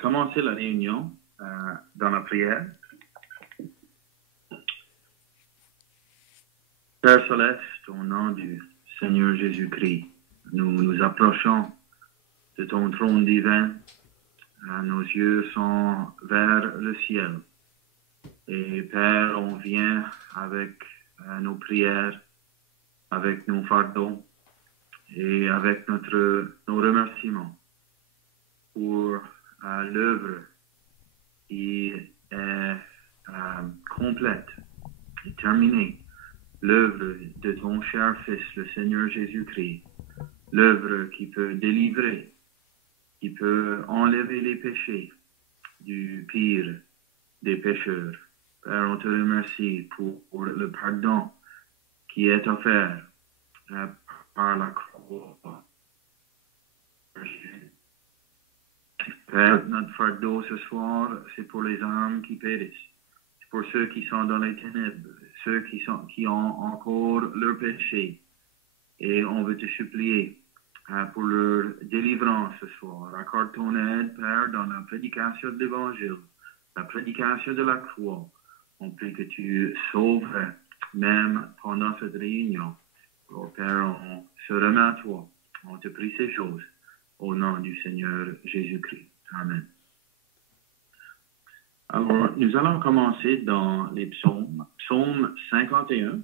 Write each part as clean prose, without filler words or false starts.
commencer la réunion dans la prière. Père Céleste, au nom du Seigneur Jésus-Christ, nous nous approchons de ton trône divin. Nos yeux sont vers le ciel. Et Père, on vient avec nos prières, avec nos fardeaux et avec nos remerciements pour l'œuvre qui est complète et terminée. L'œuvre de ton cher Fils, le Seigneur Jésus-Christ. L'œuvre qui peut délivrer, qui peut enlever les péchés du pire des pécheurs. Père, on te remercie pour le pardon qui est offert par la croix. Père, notre fardeau ce soir, c'est pour les âmes qui périssent. C'est pour ceux qui sont dans les ténèbres, ceux qui ont encore leur péché. Et on veut te supplier pour leur délivrance ce soir. Accorde ton aide, Père, dans la prédication de l'Évangile, la prédication de la croix. On prie que tu sauves même pendant cette réunion. Oh, Père, on se remet à toi. On te prie ces choses au nom du Seigneur Jésus-Christ. Amen. Alors, nous allons commencer dans les psaumes. Psaume 51.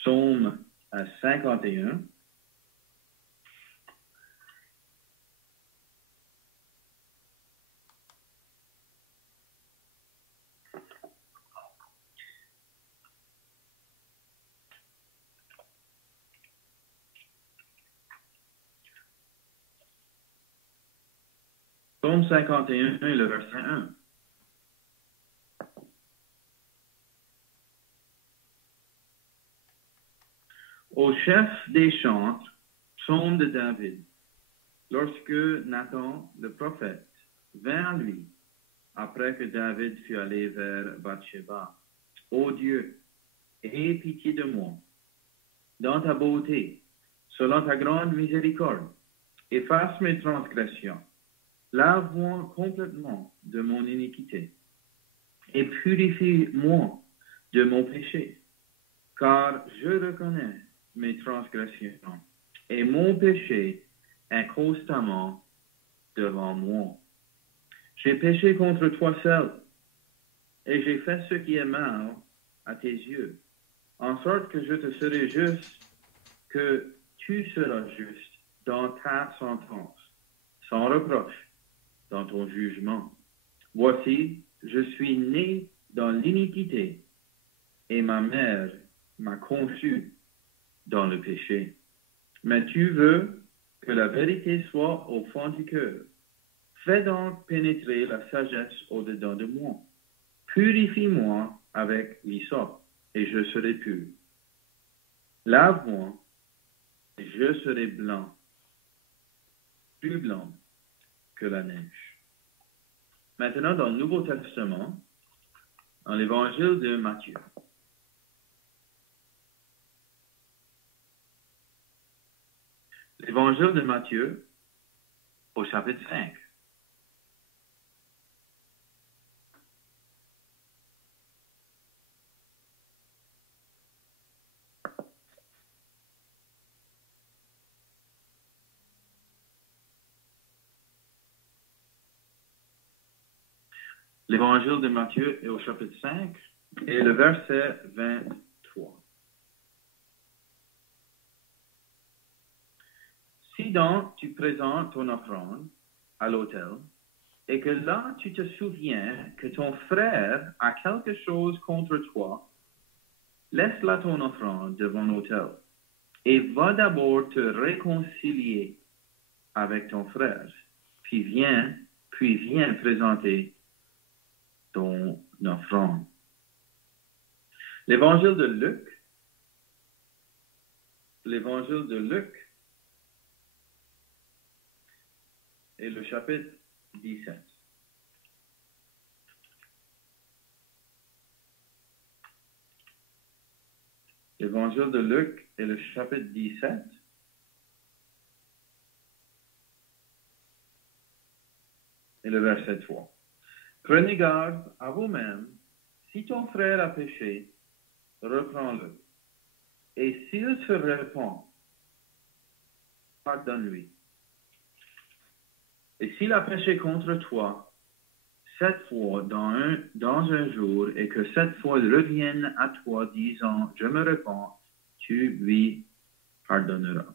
Psaume 51. Psaume 51 et le verset 1. Au chef des chantres, psaume de David, lorsque Nathan, le prophète, vint à lui, après que David fut allé vers Bathsheba. Ô Dieu, aie pitié de moi, dans ta beauté, selon ta grande miséricorde, efface mes transgressions, lave-moi complètement de mon iniquité, et purifie-moi de mon péché, car je reconnais mes transgressions, et mon péché est constamment devant moi. J'ai péché contre toi seul, et j'ai fait ce qui est mal à tes yeux, en sorte que je te serai juste, que tu seras juste dans ta sentence, sans reproche dans ton jugement. Voici, je suis né dans l'iniquité, et ma mère m'a conçu dans le péché. Mais tu veux que la vérité soit au fond du cœur. Fais donc pénétrer la sagesse au-dedans de moi. Purifie-moi avec l'hysope, et je serai pur. Lave-moi, et je serai blanc, plus blanc que la neige. Maintenant, dans le Nouveau Testament, dans l'Évangile de Matthieu. L'Évangile de Matthieu, au chapitre 5. L'Évangile de Matthieu est au chapitre 5 et le verset 23. Si donc tu présentes ton offrande à l'autel et que là tu te souviens que ton frère a quelque chose contre toi, laisse là ton offrande devant l'autel et va d'abord te réconcilier avec ton frère, puis viens présenter ton offrande. L'évangile de Luc est le chapitre 17. L'évangile de Luc est le chapitre 17. Et le verset 3. Prenez garde à vous-même. Si ton frère a péché, reprends-le. Et s'il se repent, pardonne-lui. Et s'il a péché contre toi 7 fois dans un jour, et que 7 fois il revienne à toi disant, je me repens, tu lui pardonneras.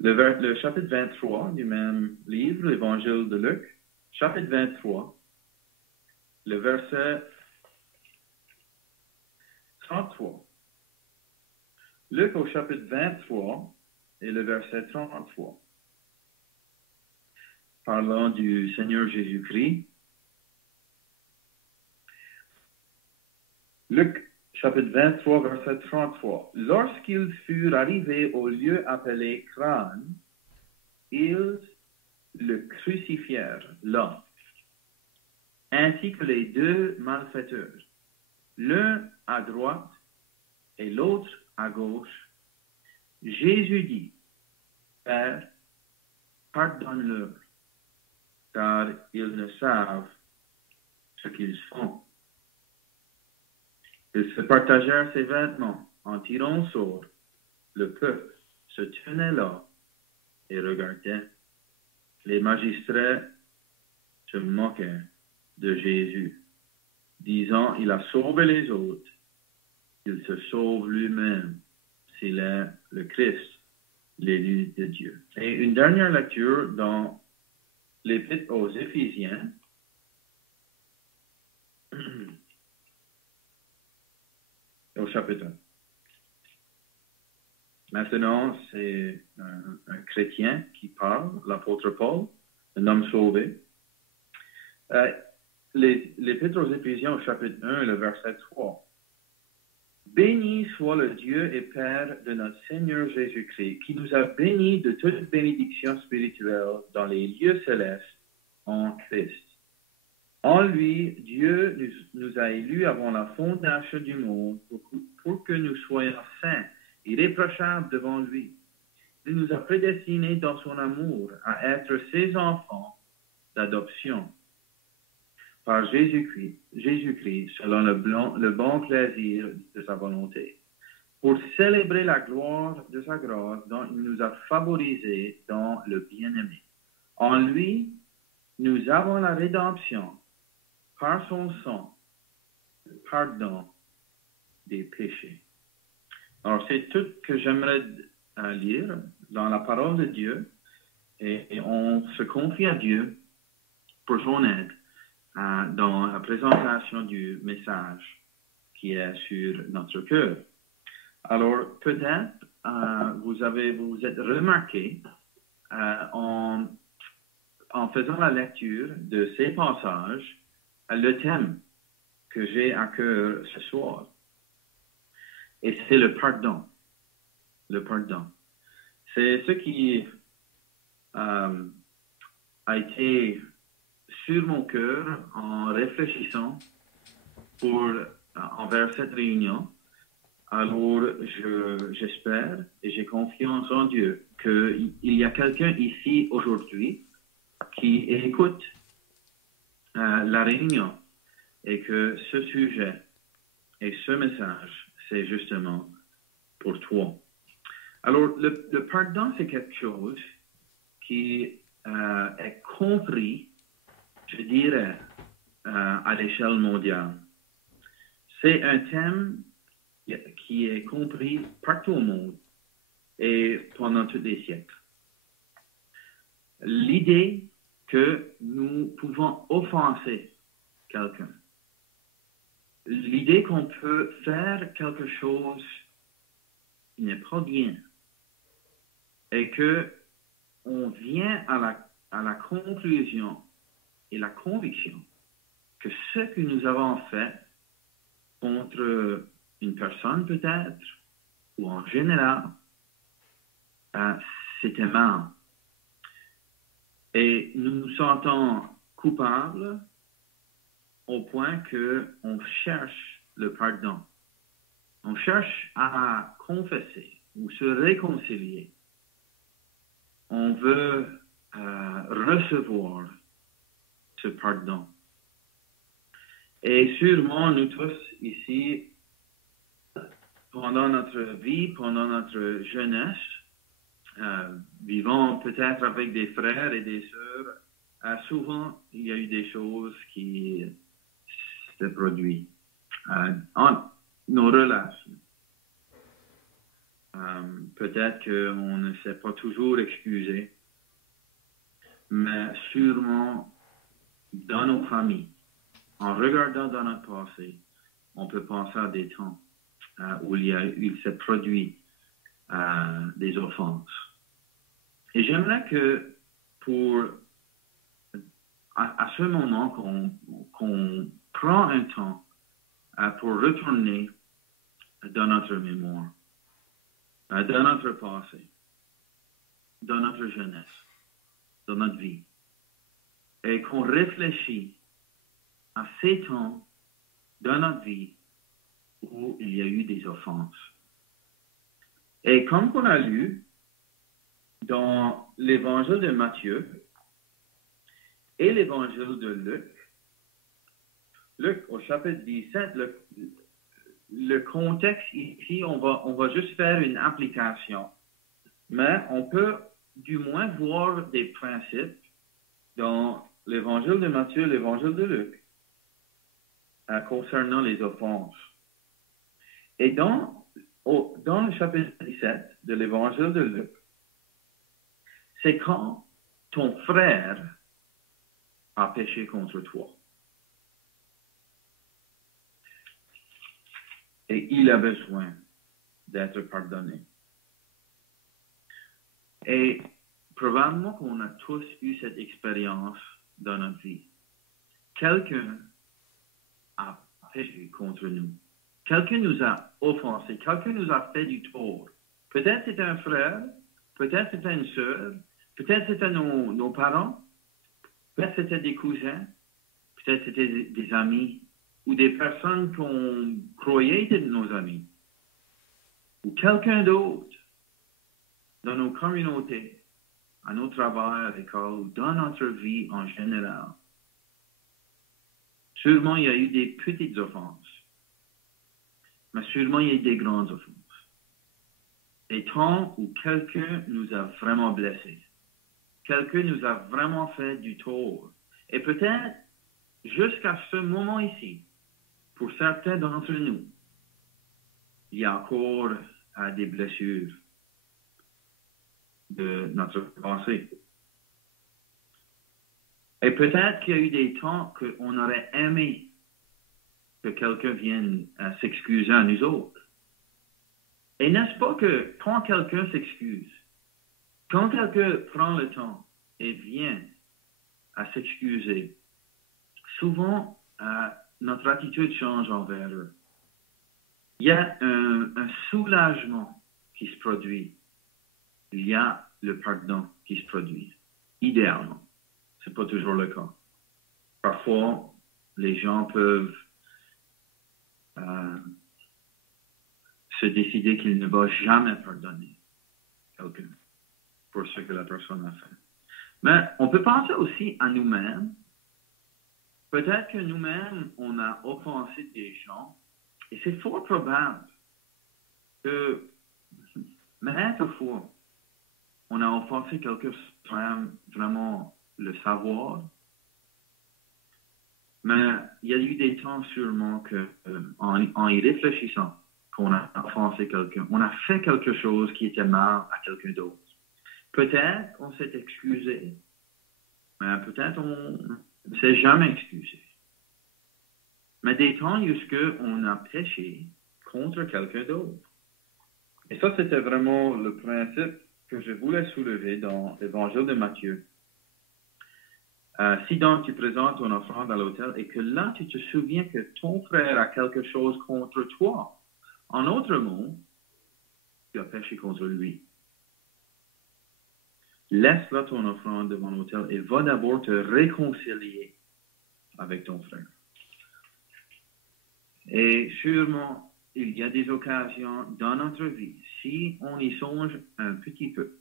Le chapitre 23 du même livre, l'Évangile de Luc, chapitre 23, le verset 33. Luc au chapitre 23 et le verset 33. Parlant du Seigneur Jésus-Christ. Luc chapitre 23, verset 33. Lorsqu'ils furent arrivés au lieu appelé Crâne, ils le crucifièrent là, ainsi que les 2 malfaiteurs, l'un à droite et l'autre à gauche. Jésus dit, Père, pardonne-leur, car ils ne savent ce qu'ils font. Ils se partagèrent ses vêtements en tirant au sort. Le peuple se tenait là et regardait. Les magistrats se moquaient de Jésus, disant, il a sauvé les autres, il se sauve lui-même s'il est le Christ, l'élu de Dieu. Et une dernière lecture dans l'Épître aux Éphésiens, au chapitre 1. Maintenant, c'est un chrétien qui parle, l'apôtre Paul, un homme sauvé. L'Épître aux Éphésiens au chapitre 1, le verset 3. Béni soit le Dieu et Père de notre Seigneur Jésus-Christ, qui nous a bénis de toute bénédiction spirituelle dans les lieux célestes en Christ. En lui, Dieu nous a élus avant la fondation du monde pour que nous soyons saints, irréprochables devant lui. Il nous a prédestinés dans son amour à être ses enfants d'adoption par Jésus-Christ, selon le bon plaisir de sa volonté, pour célébrer la gloire de sa grâce dont il nous a favorisés dans le bien-aimé. En lui, nous avons la rédemption par son sang, le pardon des péchés. Alors, c'est tout que j'aimerais lire dans la parole de Dieu et on se confie à Dieu pour son aide dans la présentation du message qui est sur notre cœur. Alors, peut-être, vous êtes remarqué en faisant la lecture de ces passages, le thème que j'ai à cœur ce soir. Et c'est le pardon. Le pardon. C'est ce qui a été sur mon cœur en réfléchissant envers cette réunion. Alors, j'espère et j'ai confiance en Dieu qu'il y a quelqu'un ici aujourd'hui qui écoute la réunion et que ce sujet et ce message, c'est justement pour toi. Alors, le pardon, c'est quelque chose qui est compris, je dirais, à l'échelle mondiale. C'est un thème qui est compris partout au monde et pendant tous les siècles. L'idée que nous pouvons offenser quelqu'un. L'idée qu'on peut faire quelque chose qui n'est pas bien et que on vient à la conclusion et la conviction que ce que nous avons fait contre une personne peut-être ou en général, c'était mal. Et nous nous sentons coupables au point qu'on cherche le pardon. On cherche à confesser ou se réconcilier. On veut recevoir ce pardon. Et sûrement, nous tous ici, pendant notre vie, pendant notre jeunesse, vivant peut-être avec des frères et des sœurs, souvent, il y a eu des choses qui se produisent en nos relations. Peut-être qu'on ne s'est pas toujours excusé, mais sûrement dans nos familles, en regardant dans notre passé, on peut penser à des temps où il s'est produit des offenses. Et j'aimerais que à ce moment qu'on prend un temps pour retourner dans notre mémoire, dans notre passé, dans notre jeunesse, dans notre vie, et qu'on réfléchit à ces temps dans notre vie où il y a eu des offenses. Et comme on a lu dans l'évangile de Matthieu et l'évangile de Luc au chapitre 17, le contexte ici, on va juste faire une application, mais on peut du moins voir des principes dans l'évangile de Matthieu et l'évangile de Luc concernant les offenses. Et dans le chapitre 17 de l'évangile de Luc, c'est quand ton frère a péché contre toi. Et il a besoin d'être pardonné. Et probablement qu'on a tous eu cette expérience dans notre vie. Quelqu'un a péché contre nous. Quelqu'un nous a offensés. Quelqu'un nous a fait du tort. Peut-être c'était un frère, peut-être c'était une sœur, peut-être c'était nos parents, peut-être c'était des cousins, peut-être c'était des amis ou des personnes qu'on croyait étaient nos amis, ou quelqu'un d'autre dans nos communautés, à notre travail, à l'école, ou dans notre vie en général. Sûrement, il y a eu des petites offenses, mais sûrement, il y a eu des grandes offenses. Des temps où quelqu'un nous a vraiment blessés, quelqu'un nous a vraiment fait du tort. Et peut-être, jusqu'à ce moment ici, pour certains d'entre nous, il y a encore des blessures de notre passé. Et peut-être qu'il y a eu des temps qu'on aurait aimé que quelqu'un vienne s'excuser à nous autres. Et n'est-ce pas que quand quelqu'un s'excuse, quand quelqu'un prend le temps et vient à s'excuser, souvent notre attitude change envers eux. Il y a un soulagement qui se produit. Il y a le pardon qui se produit, idéalement. Ce n'est pas toujours le cas. Parfois, les gens peuvent se décider qu'ils ne vont jamais pardonner quelqu'un pour ce que la personne a fait. Mais on peut penser aussi à nous-mêmes. Peut-être que nous-mêmes, on a offensé des gens, et c'est fort probable que, maintes fois, on a offensé quelqu'un sans vraiment le savoir. Mais il y a eu des temps sûrement que, en y réfléchissant, qu'on a offensé quelqu'un, on a fait quelque chose qui était mal à quelqu'un d'autre. Peut-être on s'est excusé, mais peut-être on ne s'est jamais excusé. Mais des temps jusqu'à on a péché contre quelqu'un d'autre. Et ça, c'était vraiment le principe que je voulais soulever dans l'évangile de Matthieu. Si donc tu présentes ton offrande à l'autel et que là tu te souviens que ton frère a quelque chose contre toi, en autre mot, tu as péché contre lui. Laisse là ton offrande devant l'autel et va d'abord te réconcilier avec ton frère. Et sûrement, il y a des occasions dans notre vie, si on y songe un petit peu,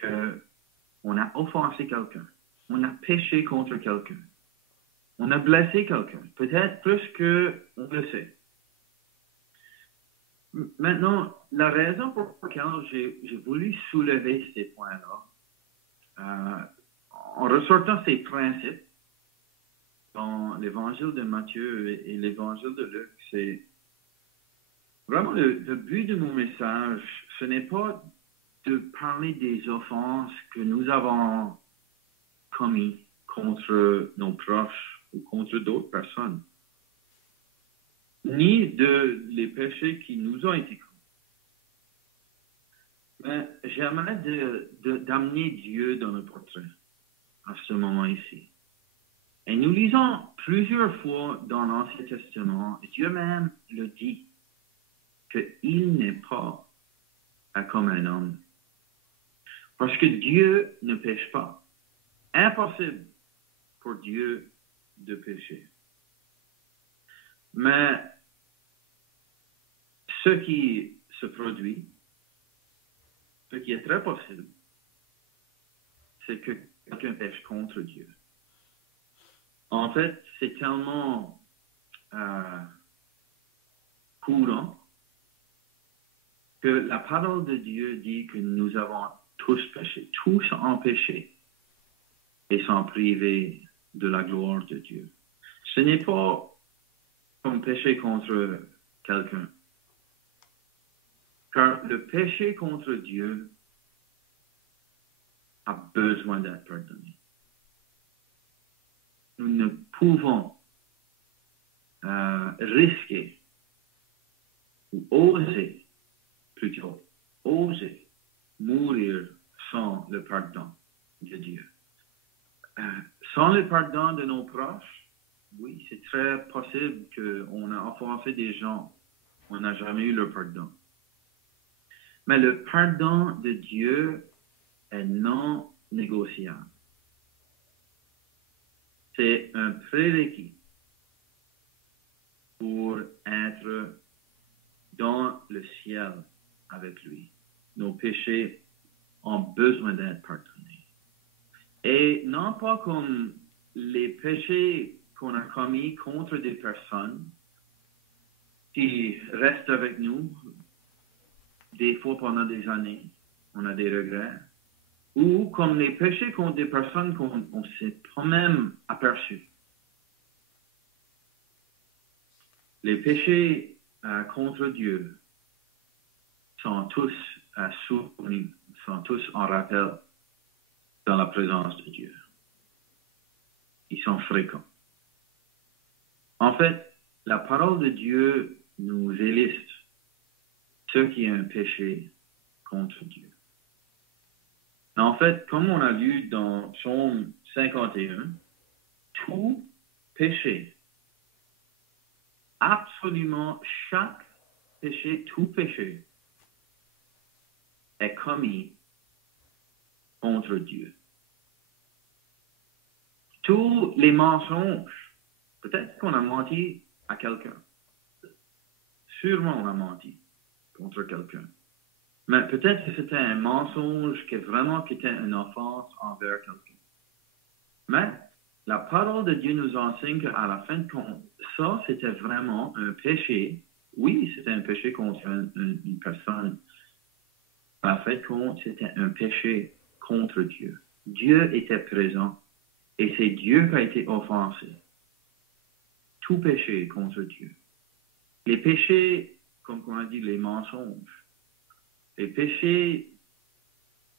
qu'on a offensé quelqu'un. on a péché contre quelqu'un. On a blessé quelqu'un, peut-être plus qu'on le sait. Maintenant, la raison pour laquelle j'ai voulu soulever ces points-là, en ressortant ces principes dans l'évangile de Matthieu et l'évangile de Luc, c'est vraiment le but de mon message, ce n'est pas de parler des offenses que nous avons commises contre nos proches ou contre d'autres personnes, ni de les péchés qui nous ont été commis. Mais j'aimerais d'amener Dieu dans le portrait à ce moment ici. Et nous lisons plusieurs fois dans l'Ancien Testament, Dieu même le dit, qu'il n'est pas comme un homme. Parce que Dieu ne pêche pas. Impossible pour Dieu de pécher. Mais ce qui se produit, ce qui est très possible, c'est que quelqu'un pêche contre Dieu. En fait, c'est tellement courant que la parole de Dieu dit que nous avons tous péché, tous ont péché et sont privés de la gloire de Dieu. Ce n'est pas comme péché contre quelqu'un. Car le péché contre Dieu a besoin d'être pardonné. Nous ne pouvons risquer ou oser, plutôt, oser mourir sans le pardon de Dieu. Sans le pardon de nos proches, oui, c'est très possible qu'on a offensé des gens, on n'a jamais eu le pardon. Mais le pardon de Dieu est non négociable. C'est un prérequis pour être dans le ciel avec lui. Nos péchés ont besoin d'être pardonnés. Et non pas comme les péchés qu'on a commis contre des personnes qui restent avec nous, des fois pendant des années, on a des regrets, ou comme les péchés contre des personnes qu'on ne s'est pas même aperçus. Les péchés contre Dieu sont tous souvenus, sont tous en rappel dans la présence de Dieu. Ils sont fréquents. En fait, la parole de Dieu nous éliste ce qui est un péché contre Dieu. En fait, comme on a lu dans Psaume 51, tout péché, absolument chaque péché, tout péché, est commis contre Dieu. Tous les mensonges, peut-être qu'on a menti à quelqu'un. Sûrement on a menti contre quelqu'un. Mais peut-être que c'était un mensonge qui était une offense envers quelqu'un. Mais la parole de Dieu nous enseigne qu'à la fin de compte, ça c'était vraiment un péché. Oui, c'était un péché contre une personne. À la fin de compte, c'était un péché contre Dieu. Dieu était présent et c'est Dieu qui a été offensé. Tout péché contre Dieu. Les péchés, comme on a dit, les mensonges. Les péchés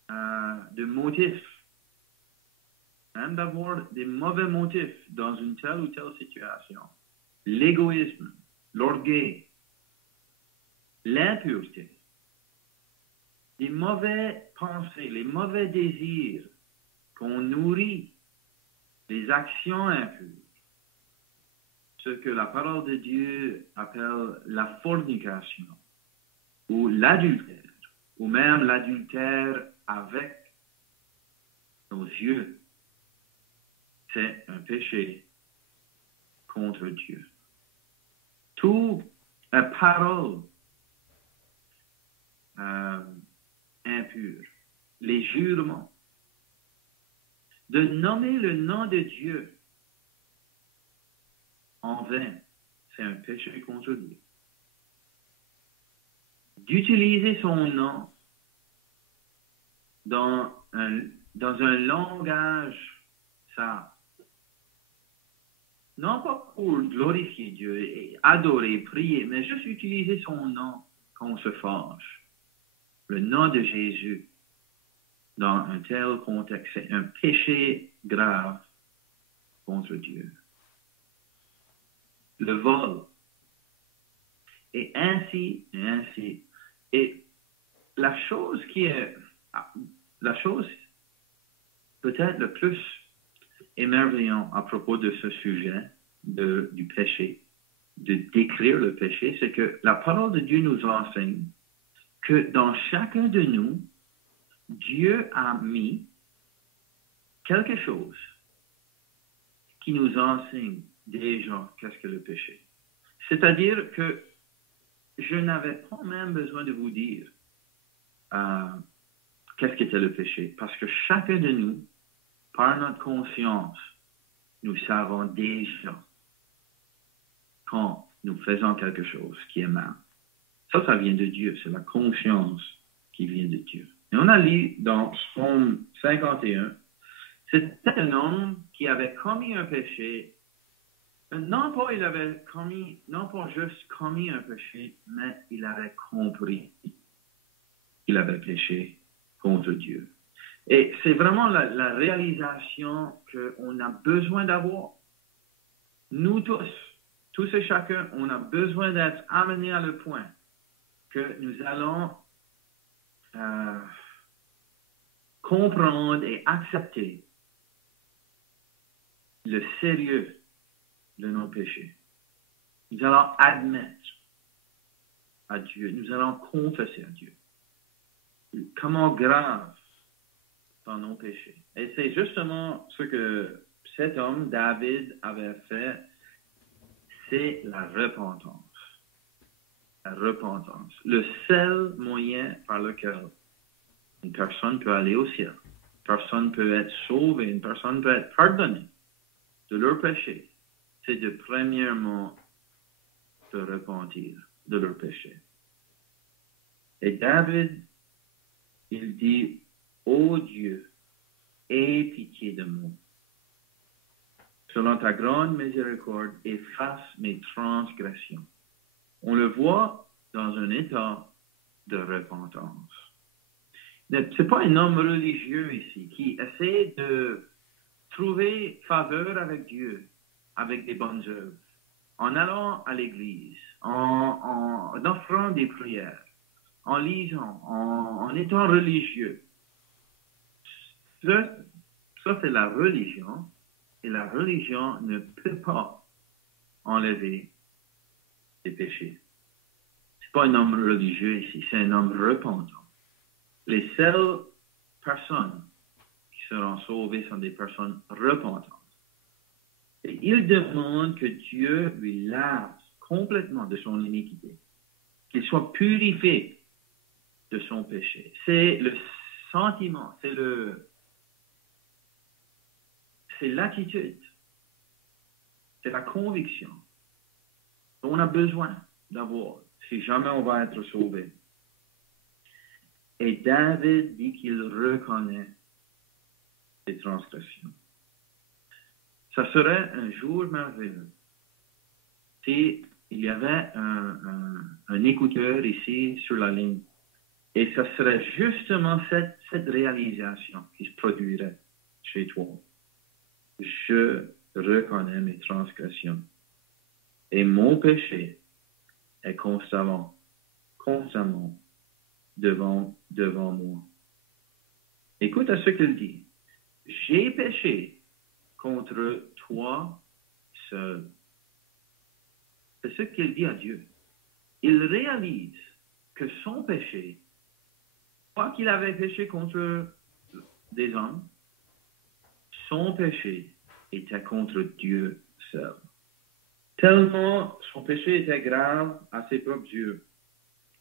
de motifs, même d'avoir des mauvais motifs dans une telle ou telle situation. L'égoïsme, l'orgueil, l'impureté, les mauvais pensées, les mauvais désirs qu'on nourrit, les actions impures, ce que la parole de Dieu appelle la fornication ou l'adultère, ou même l'adultère avec nos yeux, c'est un péché contre Dieu. Toute parole impure, les jurements, de nommer le nom de Dieu en vain, c'est un péché contre lui. D'utiliser son nom dans un langage, ça, non pas pour glorifier Dieu et adorer, prier, mais juste utiliser son nom quand on se fâche. Le nom de Jésus, dans un tel contexte, c'est un péché grave contre Dieu. Le vol. Et ainsi. Et la chose peut-être le plus émerveillant à propos de ce sujet du péché, de décrire le péché, c'est que la parole de Dieu nous enseigne que dans chacun de nous, Dieu a mis quelque chose qui nous enseigne déjà qu'est-ce que le péché. C'est-à-dire que je n'avais pas même besoin de vous dire qu'est-ce qu'était le péché, parce que chacun de nous, par notre conscience, nous savons déjà quand nous faisons quelque chose qui est mal. Ça vient de Dieu, c'est la conscience qui vient de Dieu. Et on a lu dans Psaume 51, c'était un homme qui avait commis un péché. Non pas juste commis un péché, mais il avait compris qu'il avait péché contre Dieu. Et c'est vraiment la réalisation qu'on a besoin d'avoir. Nous tous et chacun, on a besoin d'être amenés à le point que nous allons comprendre et accepter le sérieux de nos péchés. Nous allons admettre à Dieu, nous allons confesser à Dieu comment grave sont nos péchés. Et c'est justement ce que cet homme, David, avait fait, c'est la repentance. La repentance. Le seul moyen par lequel une personne peut aller au ciel, une personne peut être sauvée, une personne peut être pardonnée de leurs péchés, c'est de premièrement se repentir de leurs péchés. Et David, il dit, ô Dieu, aie pitié de moi. Selon ta grande miséricorde, efface mes transgressions. On le voit dans un état de repentance. Ce n'est pas un homme religieux ici qui essaie de trouver faveur avec Dieu, avec des bonnes œuvres, en allant à l'église, en offrant des prières, en lisant, en étant religieux. Ça, c'est la religion, et la religion ne peut pas enlever les péchés. Ce n'est pas un homme religieux ici, c'est un homme repentant. Les seules personnes qui seront sauvées sont des personnes repentantes. Et il demande que Dieu lui lave complètement de son iniquité, qu'il soit purifié de son péché. C'est le sentiment, c'est l'attitude, c'est la conviction qu'on a besoin d'avoir si jamais on va être sauvé. Et David dit qu'il reconnaît les transgressions. Ça serait un jour merveilleux s'il y avait un écouteur ici sur la ligne. Et ça serait justement cette réalisation qui se produirait chez toi. Je reconnais mes transgressions. Et mon péché est constamment devant moi. Écoute à ce qu'il dit. J'ai péché contre toi seul. C'est ce qu'il dit à Dieu. Il réalise que son péché, pas qu'il avait péché contre des hommes, son péché était contre Dieu seul. Tellement son péché était grave à ses propres yeux,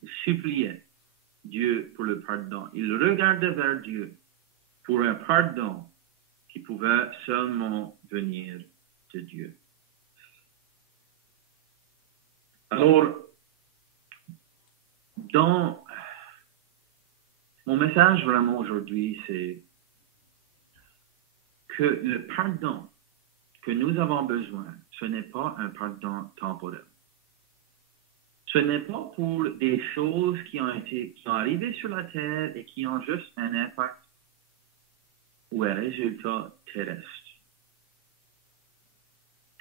il suppliait Dieu pour le pardon. Il regardait vers Dieu pour un pardon qui pouvait seulement venir de Dieu. Alors, dans mon message vraiment aujourd'hui, c'est que le pardon que nous avons besoin, ce n'est pas un pardon temporel. Ce n'est pas pour des choses qui sont arrivées sur la terre et qui ont juste un impact ou un résultat terrestre.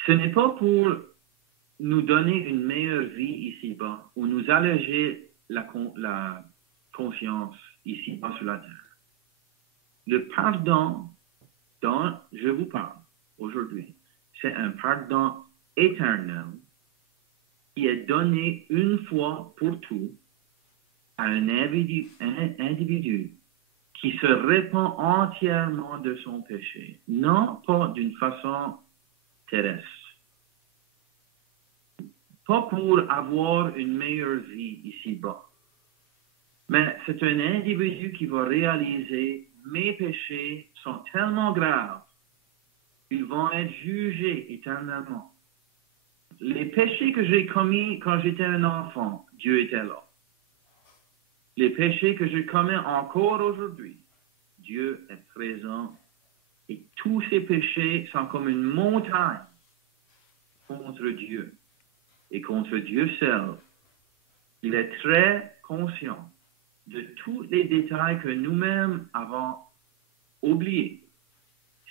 Ce n'est pas pour nous donner une meilleure vie ici-bas ou nous alléger la conscience ici-bas sur la terre. Le pardon dont je vous parle aujourd'hui, c'est un pardon éternel qui est donné une fois pour tout à un individu qui se répand entièrement de son péché, non pas d'une façon terrestre, pas pour avoir une meilleure vie ici-bas, mais c'est un individu qui va réaliser mes péchés sont tellement graves, ils vont être jugés éternellement. Les péchés que j'ai commis quand j'étais un enfant, Dieu était là. Les péchés que je commets encore aujourd'hui, Dieu est présent. Et tous ces péchés sont comme une montagne contre Dieu et contre Dieu seul. Il est très conscient de tous les détails que nous-mêmes avons oubliés.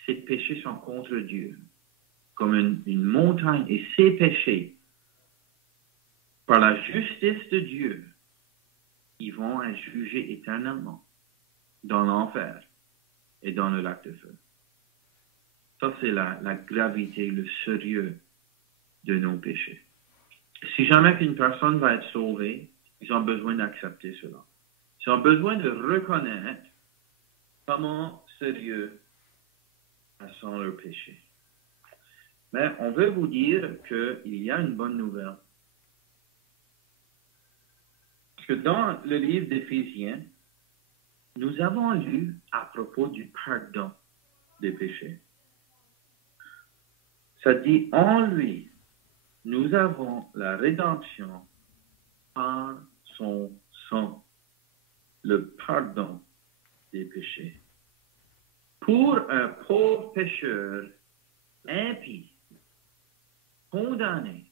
Ces péchés sont contre Dieu, comme une montagne. Et ces péchés, par la justice de Dieu, ils vont être jugés éternellement dans l'enfer et dans le lac de feu. Ça, c'est la gravité, le sérieux de nos péchés. Si jamais qu'une personne va être sauvée, ils ont besoin d'accepter cela. Ils ont besoin de reconnaître comment sérieux sont leurs péchés. Mais on veut vous dire qu'il y a une bonne nouvelle. Parce que dans le livre d'Éphésiens, nous avons lu à propos du pardon des péchés. Ça dit, en lui, nous avons la rédemption par son sang, le pardon des péchés. Pour un pauvre pécheur impie, condamné,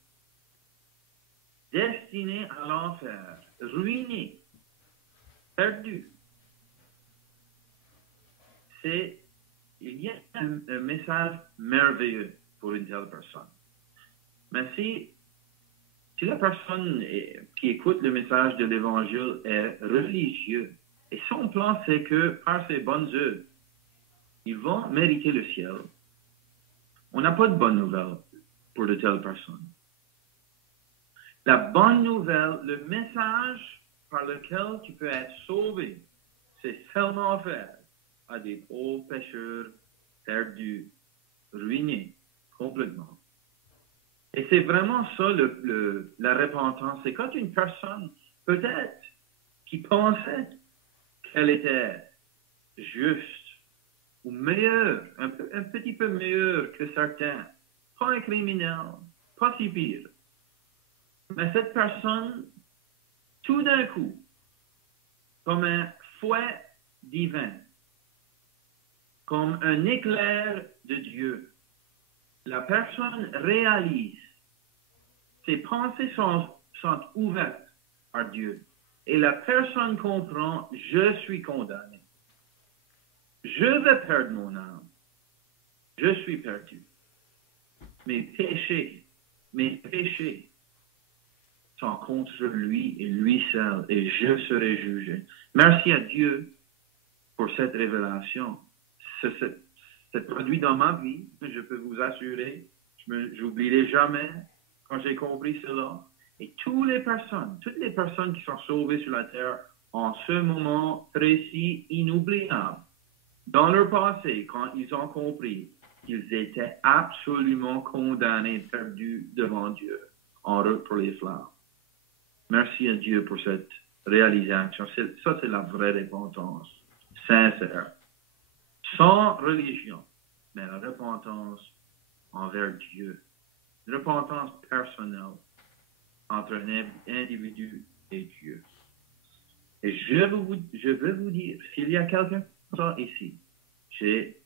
destiné à l'enfer, ruiné, perdu, il y a un message merveilleux pour une telle personne. Mais si la personne qui écoute le message de l'Évangile est religieux, et son plan c'est que par ses bonnes œuvres, ils vont mériter le ciel, on n'a pas de bonne nouvelle pour de telles personnes. La bonne nouvelle, le message par lequel tu peux être sauvé, c'est seulement offert à des pauvres pécheurs perdus, ruinés complètement. Et c'est vraiment ça la repentance. C'est quand une personne, peut-être, qui pensait qu'elle était juste ou meilleure, un petit peu meilleure que certains, pas un criminel, pas si pire. Mais cette personne, tout d'un coup, comme un fouet divin, comme un éclair de Dieu, la personne réalise, ses pensées sont ouvertes par Dieu. Et la personne comprend, je suis condamné. Je vais perdre mon âme. Je suis perdu. Mes péchés sont contre lui et lui seul, et je serai jugé. Merci à Dieu pour cette révélation. C'est produit dans ma vie, je peux vous assurer, j'oublierai jamais quand j'ai compris cela. Et toutes les personnes qui sont sauvées sur la terre, en ce moment précis, inoubliable, dans leur passé, quand ils ont compris qu'ils étaient absolument condamnés, perdus devant Dieu, en route pour les flammes. Merci à Dieu pour cette réalisation. Ça, c'est la vraie repentance, sincère. Sans religion, mais la repentance envers Dieu. Une repentance personnelle entre un individu et Dieu. Et je veux vous dire, s'il y a quelqu'un comme ça ici, j'ai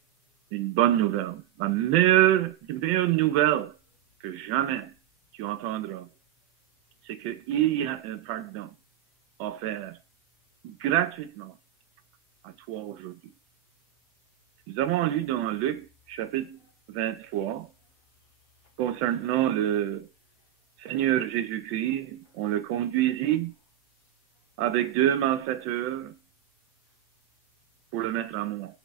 une bonne nouvelle. La meilleure nouvelle que jamais tu entendras, c'est qu'il y a un pardon offert gratuitement à toi aujourd'hui. Nous avons lu dans Luc, chapitre 23, concernant le Seigneur Jésus-Christ, on le conduisit avec 2 malfaiteurs pour le mettre à mort.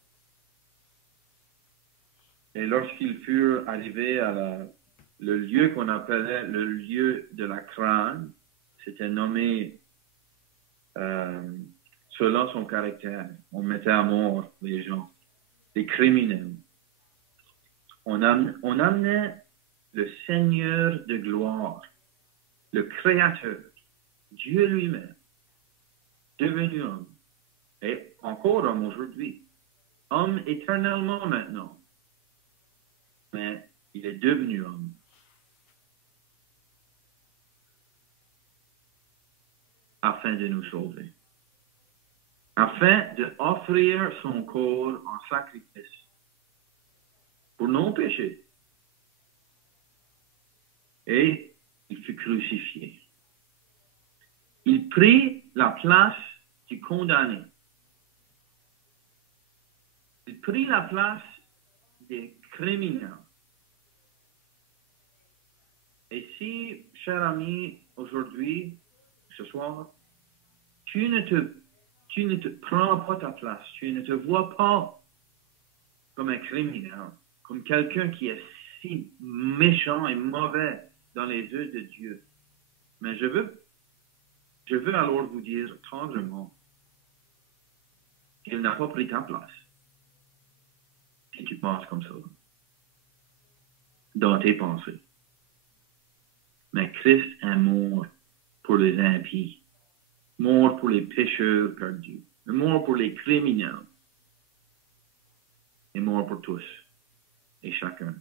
Et lorsqu'ils furent arrivés à le lieu qu'on appelait le lieu de la crâne, c'était nommé selon son caractère. On mettait à mort les gens, les criminels. On amenait le Seigneur de gloire, le Créateur, Dieu lui-même, devenu homme, et encore homme aujourd'hui, homme éternellement maintenant, mais il est devenu homme. Afin de nous sauver, afin d'offrir son corps en sacrifice pour nos péchés. Et il fut crucifié. Il prit la place du condamné. Il prit la place des criminels. Et si, cher ami, aujourd'hui, ce soir, tu ne te prends pas ta place, tu ne te vois pas comme un criminel, comme quelqu'un qui est si méchant et mauvais dans les yeux de Dieu. Mais je veux alors vous dire tendrement qu'il n'a pas pris ta place. Si tu penses comme ça, dans tes pensées. Mais Christ est mort pour les impies, mort pour les pécheurs perdus, mort pour les criminels, et mort pour tous et chacun.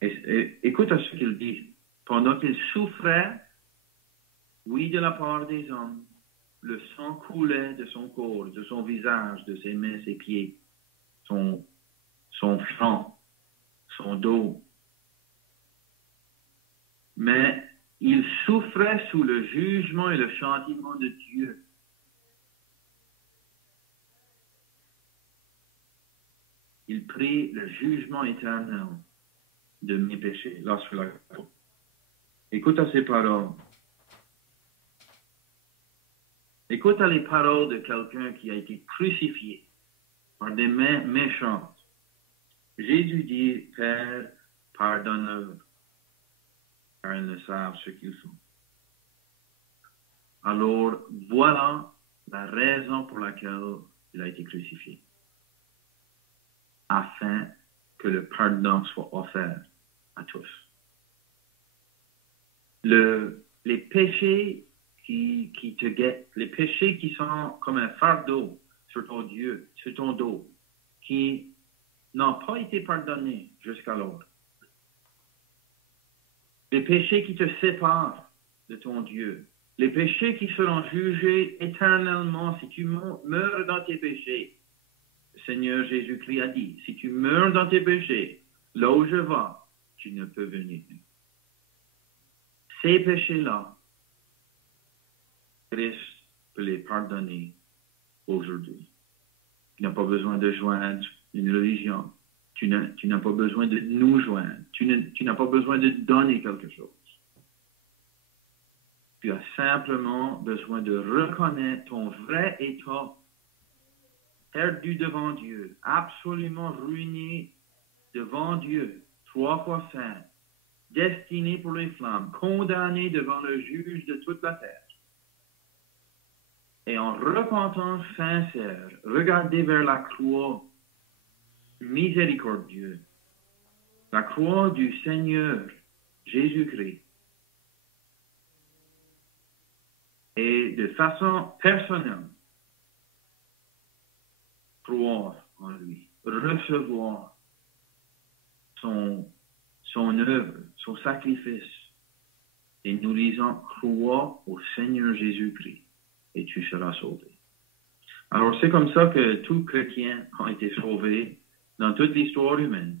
Et écoute à ce qu'il dit. Pendant qu'il souffrait, oui, de la part des hommes, le sang coulait de son corps, de son visage, de ses mains, ses pieds, son front, son dos. Mais il souffrait sous le jugement et le châtiment de Dieu. Il prit le jugement éternel de mes péchés lorsque la croix. Écoute à ces paroles. Écoute à les paroles de quelqu'un qui a été crucifié par des mains méchantes. Jésus dit, Père, pardonne-leur, car ils ne savent ce qu'ils font. Alors, voilà la raison pour laquelle il a été crucifié. Afin que le pardon soit offert à tous. Les péchés qui te guettent, les péchés qui sont comme un fardeau sur ton dos, qui n'ont pas été pardonnés jusqu'alors. Les péchés qui te séparent de ton Dieu. Les péchés qui seront jugés éternellement si tu meurs dans tes péchés. Le Seigneur Jésus-Christ a dit, si tu meurs dans tes péchés, là où je vais, tu ne peux venir. Ces péchés-là, Christ peut les pardonner aujourd'hui. Tu n'as pas besoin de joindre une religion. Tu n'as pas besoin de nous joindre. Tu n'as pas besoin de donner quelque chose. Tu as simplement besoin de reconnaître ton vrai état perdu devant Dieu, absolument ruiné devant Dieu, 3 fois saint, destiné pour les flammes, condamné devant le juge de toute la terre. Et en repentance sincère, regardez vers la croix miséricordieux, la croix du Seigneur Jésus-Christ. Et de façon personnelle, croire en lui. recevoir son œuvre, son sacrifice. Et nous disons, crois au Seigneur Jésus-Christ et tu seras sauvé. Alors, c'est comme ça que tous chrétiens ont été sauvés dans toute l'histoire humaine.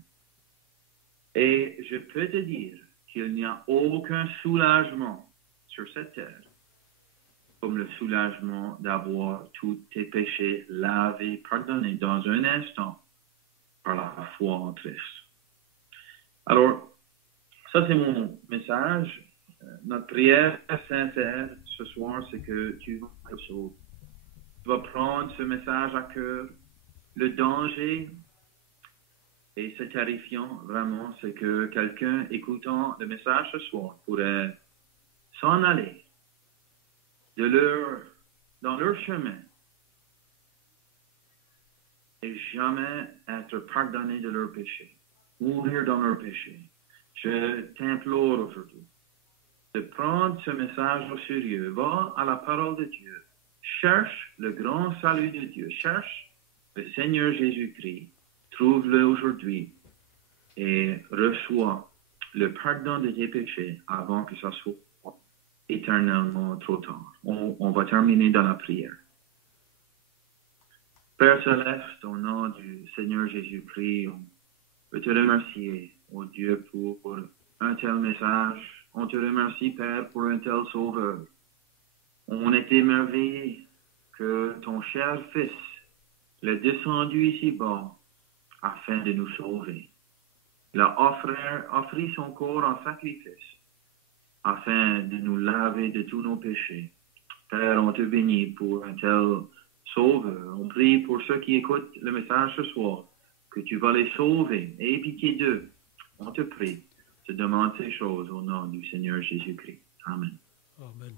Et je peux te dire qu'il n'y a aucun soulagement sur cette terre comme le soulagement d'avoir tous tes péchés lavés, pardonnés dans un instant par la foi en Christ. Alors, ça c'est mon message. Notre prière sincère ce soir, c'est que tu vas te sauver. Tu vas prendre ce message à cœur. Le danger, et c'est terrifiant vraiment, c'est que quelqu'un écoutant le message ce soir pourrait s'en aller dans leur chemin et jamais être pardonné de leurs péchés, mourir dans leurs péchés. Je t'implore aujourd'hui de prendre ce message au sérieux. Va à la parole de Dieu. Cherche le grand salut de Dieu. Cherche le Seigneur Jésus-Christ. Trouve-le aujourd'hui et reçois le pardon de tes péchés avant que ça soit éternellement trop tard. On va terminer dans la prière. Père Céleste, au nom du Seigneur Jésus-Christ, on veut te remercier, oh Dieu, pour un tel message. On te remercie, Père, pour un tel sauveur. On est émerveillé que ton cher Fils l'ait descendu ici-bas afin de nous sauver. Il a offert son corps en sacrifice afin de nous laver de tous nos péchés. Père, on te bénit pour un tel sauveur. On prie pour ceux qui écoutent le message ce soir, que tu vas les sauver et pitié d'eux. On te prie, te demande ces choses au nom du Seigneur Jésus-Christ. Amen. Amen.